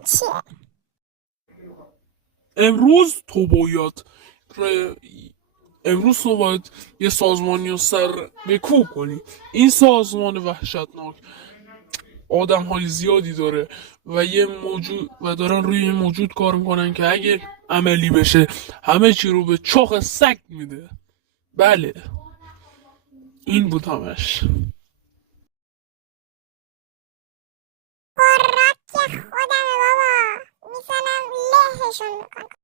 من چیه؟ امروز تو باید ر- امروز تو باید یه سازمانی رو سر به کو کنی. این سازمان وحشتناک آدم های زیادی داره و یه موجود و دارن روی یه موجود کار میکنن که اگه عملی بشه همه چی رو به چاق سگ میده. بله، این بود همش. خوراک خودمه بابا، میزنم لهشون میکنم.